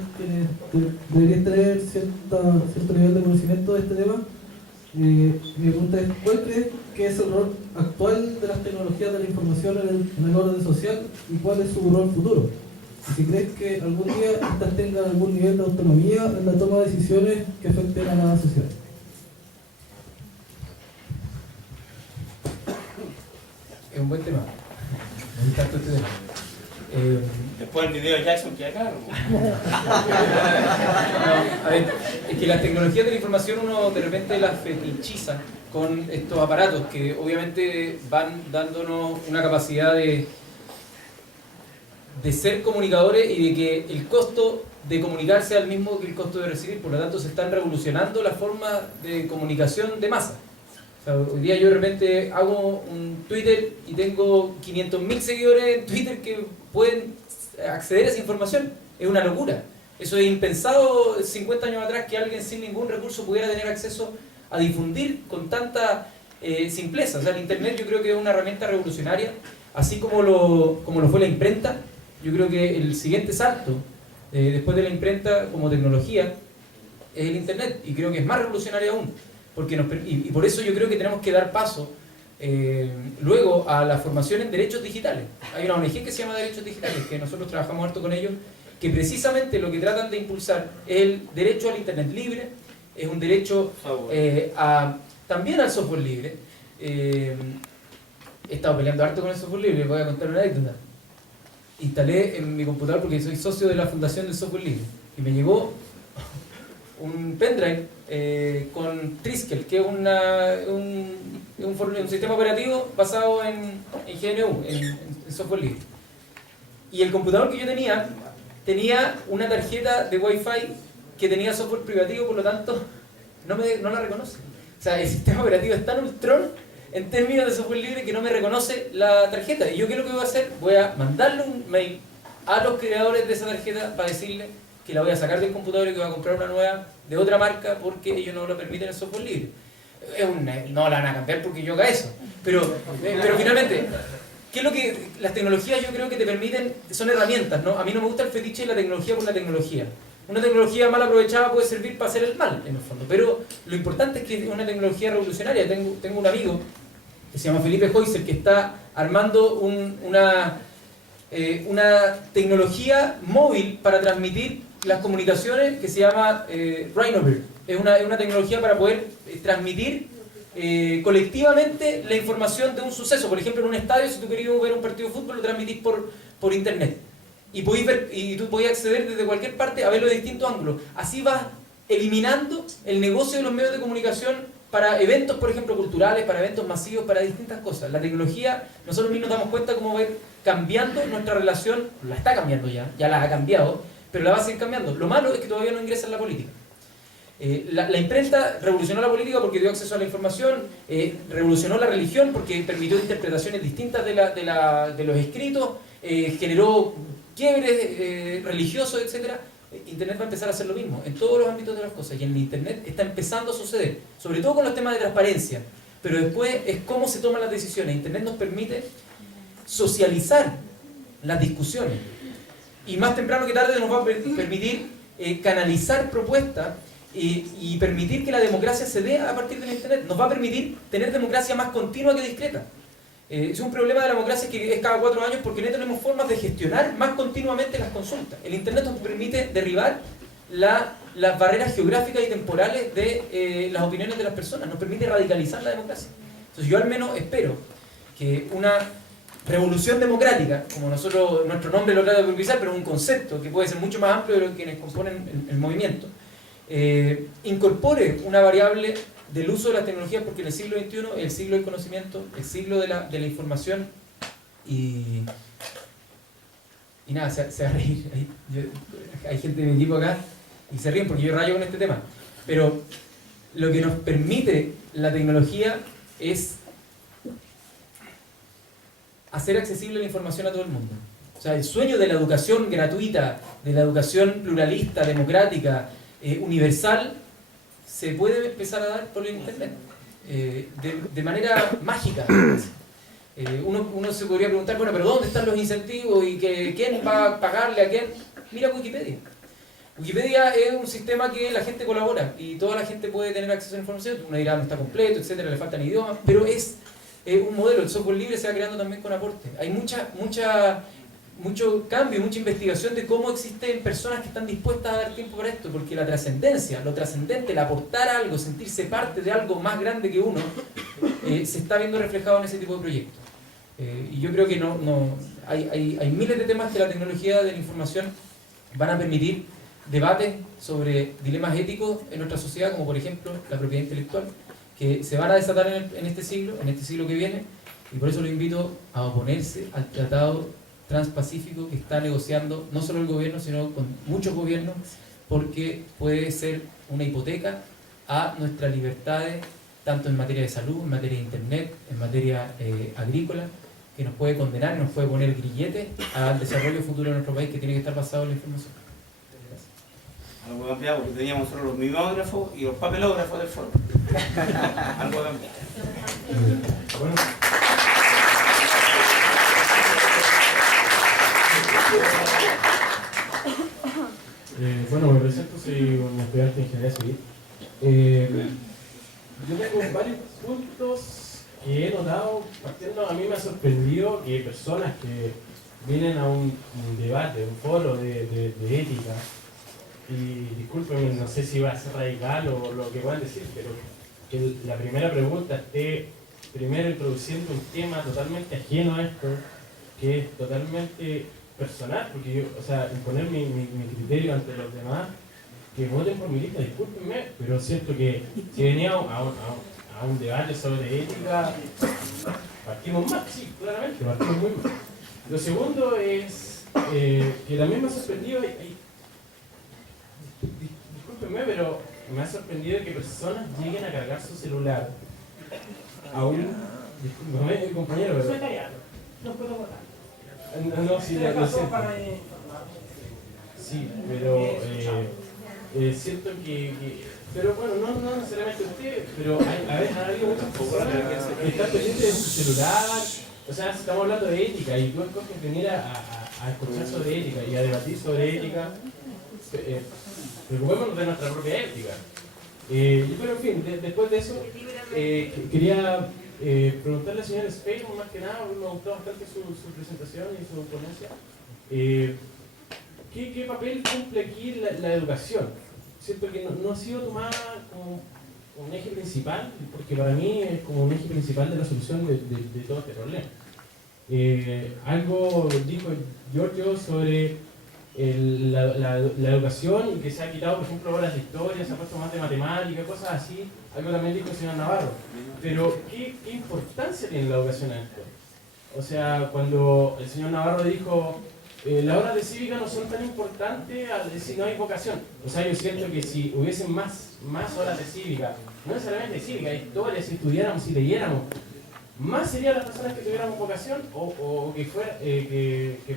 deberías tener cierto nivel de conocimiento de este tema. Mi pregunta es, ¿cuál crees que es el rol actual de las tecnologías de la información en el orden social, y cuál es su rol futuro? Y si crees que algún día estas tengan algún nivel de autonomía en la toma de decisiones que afecten a la sociedad. Es un buen tema. Me gusta harto este tema. Después el video de Jackson queda claro. No, a ver, es que las tecnologías de la información uno de repente las fetichiza con estos aparatos que obviamente van dándonos una capacidad de ser comunicadores, y de que el costo de comunicar sea el mismo que el costo de recibir. Por lo tanto, se están revolucionando las formas de comunicación de masa. O sea, hoy día yo de repente hago un Twitter y tengo 500.000 seguidores en Twitter que pueden acceder a esa información. Es una locura. Eso es impensado 50 años atrás, que alguien sin ningún recurso pudiera tener acceso a difundir con tanta simpleza. O sea, el Internet yo creo que es una herramienta revolucionaria, así como lo fue la imprenta. Yo creo que el siguiente salto, después de la imprenta como tecnología, es el Internet, y creo que es más revolucionario aún. Porque y por eso yo creo que tenemos que dar paso luego a la formación en derechos digitales. Hay una ONG que se llama Derechos Digitales, que nosotros trabajamos harto con ellos, que precisamente lo que tratan de impulsar es el derecho al Internet libre, es un derecho también al software libre. He estado peleando harto con el software libre, voy a contar una anécdota. instalé en mi computador, porque soy socio de la Fundación del Software Libre, y me llegó un pendrive con Triskel, que es un sistema operativo basado en GNU, en software libre. Y el computador que yo tenía una tarjeta de Wi-Fi que tenía software privativo, por lo tanto no la reconoce. O sea, el sistema operativo es tan ultrón en términos de software libre que no me reconoce la tarjeta. ¿Y yo qué es lo que voy a hacer? Voy a mandarle un mail a los creadores de esa tarjeta para decirle que la voy a sacar del computador y que voy a comprar una nueva de otra marca porque ellos no lo permiten en software libre. No la van a cambiar porque yo haga eso. Pero finalmente, ¿qué es lo que las tecnologías yo creo que te permiten? Son herramientas, ¿no? A mí no me gusta el fetiche de la tecnología por la tecnología. Una tecnología mal aprovechada puede servir para hacer el mal, en el fondo. Pero lo importante es que es una tecnología revolucionaria. Tengo un amigo que se llama Felipe Heusel que está armando una tecnología móvil para transmitir las comunicaciones que se llama Rhinobird. Es una tecnología para poder transmitir colectivamente la información de un suceso. Por ejemplo, en un estadio, si tú querías ver un partido de fútbol, lo transmitís por internet. Y tú podías acceder desde cualquier parte a verlo de distintos ángulos. Así vas eliminando el negocio de los medios de comunicación para eventos, por ejemplo, culturales, para eventos masivos, para distintas cosas. La tecnología, nosotros mismos nos damos cuenta cómo va a ir cambiando nuestra relación, la está cambiando ya la ha cambiado, pero la va a seguir cambiando. Lo malo es que todavía no ingresa en la política. La imprenta revolucionó la política porque dio acceso a la información, revolucionó la religión porque permitió interpretaciones distintas de los escritos, generó quiebres religiosos, etc. Internet va a empezar a hacer lo mismo en todos los ámbitos de las cosas, y en Internet está empezando a suceder, sobre todo con los temas de transparencia, pero después es cómo se toman las decisiones. Internet nos permite socializar las discusiones, y más temprano que tarde nos va a permitir canalizar propuestas y permitir que la democracia se dé a partir del Internet. Nos va a permitir tener democracia más continua que discreta. Es un problema de la democracia que es cada 4 años porque no tenemos formas de gestionar más continuamente las consultas. El Internet nos permite derribar las barreras geográficas y temporales de las opiniones de las personas, nos permite radicalizar la democracia. Entonces yo al menos espero que una revolución democrática, como nuestro nombre lo trata de utilizar, pero un concepto que puede ser mucho más amplio de lo que quienes componen el movimiento, incorpore una variable del uso de las tecnologías, porque en el siglo XXI es el siglo del conocimiento, el siglo de la información, y nada, se va a reír. Hay gente de mi equipo acá y se ríen porque yo rayo con este tema, pero lo que nos permite la tecnología es hacer accesible la información a todo el mundo. O sea, el sueño de la educación gratuita, de la educación pluralista, democrática, universal, se puede empezar a dar por el Internet, de manera mágica. Uno se podría preguntar, bueno, pero ¿dónde están los incentivos? ¿Y quién va a pagarle a quién? Mira Wikipedia. Wikipedia es un sistema que la gente colabora y toda la gente puede tener acceso a la información. Uno dirá, no está completo, etcétera, le faltan idiomas, pero es un modelo. El software libre se va creando también con aporte. Hay mucho cambio, mucha investigación de cómo existen personas que están dispuestas a dar tiempo para esto, porque la trascendencia, lo trascendente, el aportar algo, sentirse parte de algo más grande que uno, se está viendo reflejado en ese tipo de proyectos. Y yo creo que hay miles de temas que la tecnología de la información van a permitir debates sobre dilemas éticos en nuestra sociedad, como por ejemplo la propiedad intelectual, que se van a desatar en este siglo que viene, y por eso lo invito a oponerse al tratado transpacífico que está negociando no solo el gobierno, sino con muchos gobiernos, porque puede ser una hipoteca a nuestras libertades, tanto en materia de salud, en materia de internet, en materia agrícola, que nos puede condenar, nos puede poner grilletes al desarrollo futuro de nuestro país, que tiene que estar basado en la información. Algo cambiado porque teníamos solo los mimógrafos y los papelógrafos del foro. Algo cambiado. Bueno. Bueno, me presento, soy un estudiante de ingeniería civil. Yo tengo varios puntos que he notado, partiendo, a mí me ha sorprendido que personas que vienen a un debate, un foro de ética, y disculpen, no sé si va a ser radical o lo que puedan decir, pero que la primera pregunta esté primero introduciendo un tema totalmente ajeno a esto, que es totalmente personal, porque yo, o sea, imponer mi criterio ante los demás, que voten por mi lista, discúlpenme, pero siento que si venía a un debate sobre ética, partimos mal, sí, claramente, partimos muy mal. Lo segundo es que también me ha sorprendido, discúlpenme, pero me ha sorprendido que personas lleguen a cargar su celular a un, discúlpeme, compañero, pero... Soy italiano, no puedo votar. No, sí, lo siento. Sí, pero siento pero bueno, no necesariamente usted, pero ha habido muchas personas que están pendientes de su celular. O sea, estamos hablando de ética y tú escoges venir a escuchar sobre ética y a debatir sobre ética. Preocupémonos de nuestra propia ética. Pero en fin, después de eso, quería preguntarle al señor Spain, más que nada, me gustó bastante su presentación y su ponencia. ¿Qué papel cumple aquí la educación? Siento que no ha sido tomada como un eje principal, porque para mí es como un eje principal de la solución de todo este problema. Algo dijo Giorgio sobre la educación y que se ha quitado, por ejemplo, horas de historia, se ha puesto más de matemática, cosas así. Algo también dijo el señor Navarro. Pero, ¿qué importancia tiene la educación en esto? O sea, cuando el señor Navarro dijo las horas de cívica no son tan importantes si no hay vocación. O sea, yo siento que si hubiesen más horas de cívica, no necesariamente de cívica, historia, si estudiáramos, si leyéramos, más serían las personas que tuviéramos vocación o que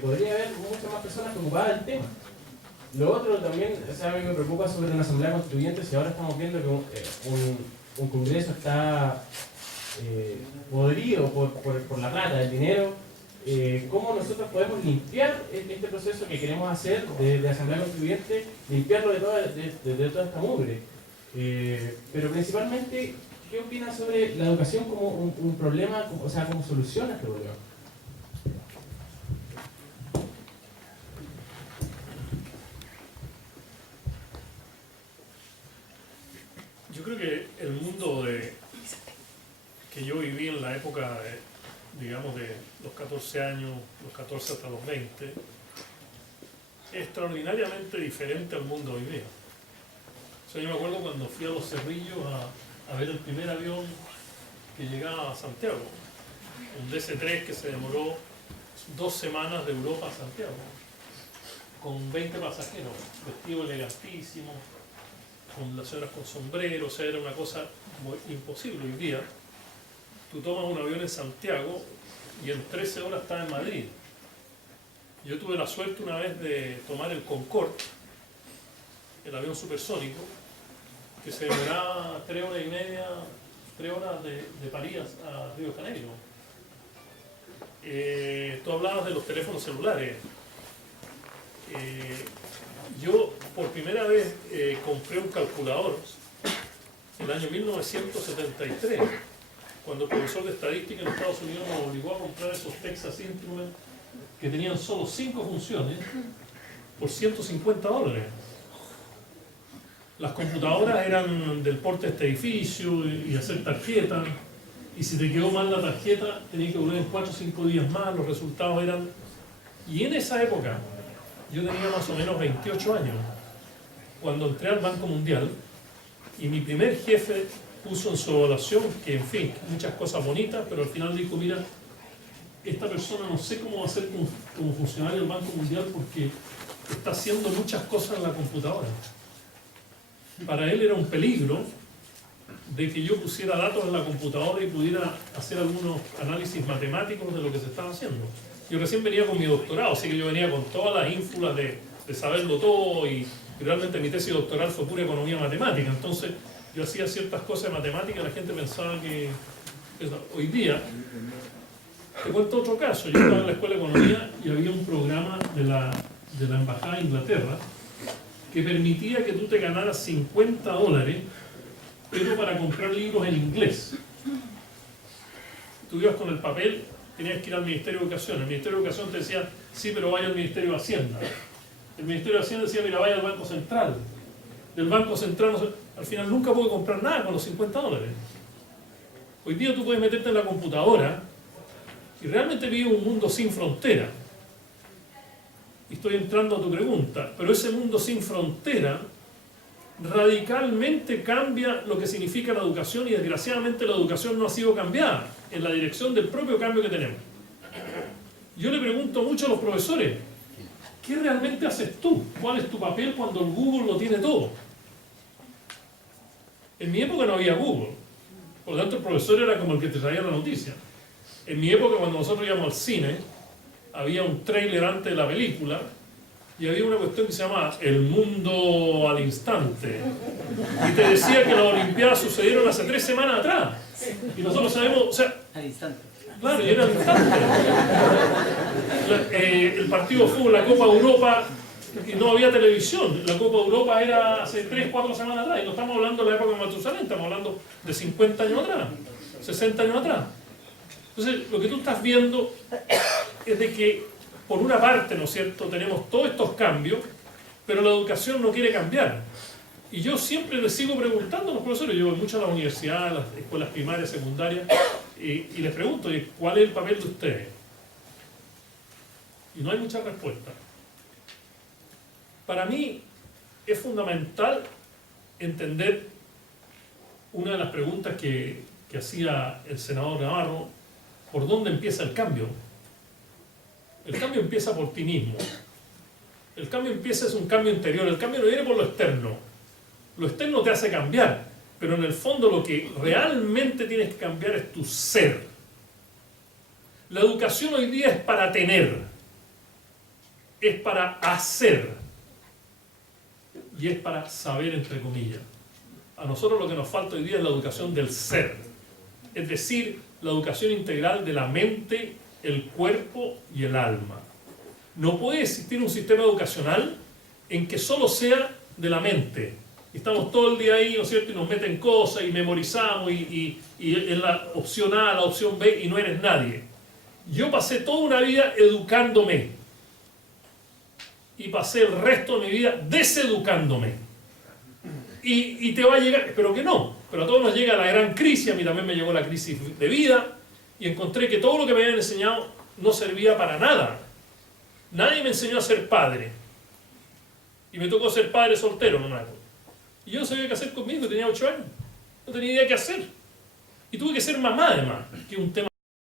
podría haber muchas más personas preocupadas del tema. Lo otro también, o sea, a mí me preocupa sobre una asamblea constituyente, si ahora estamos viendo que un congreso está podrido por la plata, el dinero. ¿Cómo nosotros podemos limpiar este proceso que queremos hacer de Asamblea Constituyente, limpiarlo de toda esta mugre? Pero principalmente, ¿qué opinas sobre la educación como un problema, o sea, como solución a este problema? Yo creo que el mundo que yo viví en la época digamos de los 14 años, los 14 hasta los 20, es extraordinariamente diferente al mundo hoy día. O sea, yo me acuerdo cuando fui a Los Cerrillos a ver el primer avión que llegaba a Santiago, un DC-3 que se demoró 2 semanas de Europa a Santiago, con 20 pasajeros, vestidos elegantísimos, con las señoras con sombrero. O sea, era una cosa imposible hoy día. Tú tomas un avión en Santiago y en 13 horas estás en Madrid. Yo tuve la suerte una vez de tomar el Concorde, el avión supersónico, que se demoraba 3 horas y media, 3 horas de París a Río de Janeiro. Tú hablabas de los teléfonos celulares. Yo por primera vez compré un calculador en el año 1973, cuando el profesor de estadística en Estados Unidos nos obligó a comprar esos Texas Instruments que tenían solo 5 funciones por $150. Las computadoras eran del porte de este edificio y hacer tarjetas, y si te quedó mal la tarjeta tenías que volver en 4 o 5 días más. Los resultados eran... Y en esa época yo tenía más o menos 28 años cuando entré al Banco Mundial, y mi primer jefe puso en su evaluación que, en fin, muchas cosas bonitas, pero al final dijo: mira, esta persona no sé cómo va a ser como funcionario del Banco Mundial porque está haciendo muchas cosas en la computadora. Para él era un peligro de que yo pusiera datos en la computadora y pudiera hacer algunos análisis matemáticos de lo que se estaba haciendo. Yo recién venía con mi doctorado, así que yo venía con todas las ínfulas de saberlo todo, y realmente mi tesis doctoral fue pura economía matemática. Entonces yo hacía ciertas cosas de matemática y la gente pensaba que... Hoy día, te cuento otro caso. Yo estaba en la escuela de economía y había un programa de la Embajada de Inglaterra que permitía que tú te ganaras $50, pero para comprar libros en inglés. Tú ibas con el papel, tenías que ir al Ministerio de Educación. El Ministerio de Educación te decía: sí, pero vaya al Ministerio de Hacienda. El Ministerio de Hacienda decía: mira, vaya al Banco Central. Del Banco Central, no sé, al final nunca pude comprar nada con los $50. Hoy día tú puedes meterte en la computadora y realmente vives un mundo sin frontera. y estoy entrando a tu pregunta, pero ese mundo sin frontera radicalmente cambia lo que significa la educación, y desgraciadamente la educación no ha sido cambiada en la dirección del propio cambio que tenemos. Yo le pregunto mucho a los profesores, ¿qué realmente haces tú? ¿Cuál es tu papel cuando el Google lo tiene todo? En mi época no había Google, por lo tanto el profesor era como el que te traía la noticia. En mi época, cuando nosotros íbamos al cine, había un tráiler antes de la película y había una cuestión que se llamaba El Mundo al Instante, y te decía que las Olimpiadas sucedieron hace 3 semanas atrás, y nosotros sabemos, o sea, Al instante. claro, y era al instante. El partido de fútbol, la Copa Europa, y no había televisión, la Copa Europa era hace 3-4 semanas atrás, y no estamos hablando de la época de Matusalén, estamos hablando de 50 años atrás, 60 años atrás. Entonces, lo que tú estás viendo es de que, por una parte, ¿no es cierto?, tenemos todos estos cambios, pero la educación no quiere cambiar. Y yo siempre les sigo preguntando a los profesores, yo voy mucho a la universidad, a las escuelas primarias, secundarias, y les pregunto, ¿cuál es el papel de ustedes? Y no hay mucha respuesta. Para mí es fundamental entender una de las preguntas que hacía el senador Navarro: ¿por dónde empieza el cambio? El cambio empieza por ti mismo. El cambio es un cambio interior. El cambio no viene por lo externo. Lo externo te hace cambiar, pero en el fondo lo que realmente tienes que cambiar es tu ser. La educación hoy día es para tener, es para hacer y es para saber, entre comillas. A nosotros lo que nos falta hoy día es la educación del ser, es decir, la educación integral de la mente, el cuerpo y el alma. No puede existir un sistema educacional en que solo sea de la mente. Estamos todo el día ahí, ¿no es cierto?, y nos meten cosas y memorizamos y en la opción A, la opción B, y no eres nadie. Yo pasé toda una vida educándome y pasé el resto de mi vida deseducándome. Y te va a llegar, espero que no, pero a todos nos llega la gran crisis. A mí también me llegó la crisis de vida y encontré que todo lo que me habían enseñado no servía para nada. Nadie me enseñó a ser padre y me tocó ser padre soltero en una época. Y yo no sabía qué hacer conmigo, tenía 8 años, no tenía idea qué hacer. Y tuve que ser mamá además, que es un tema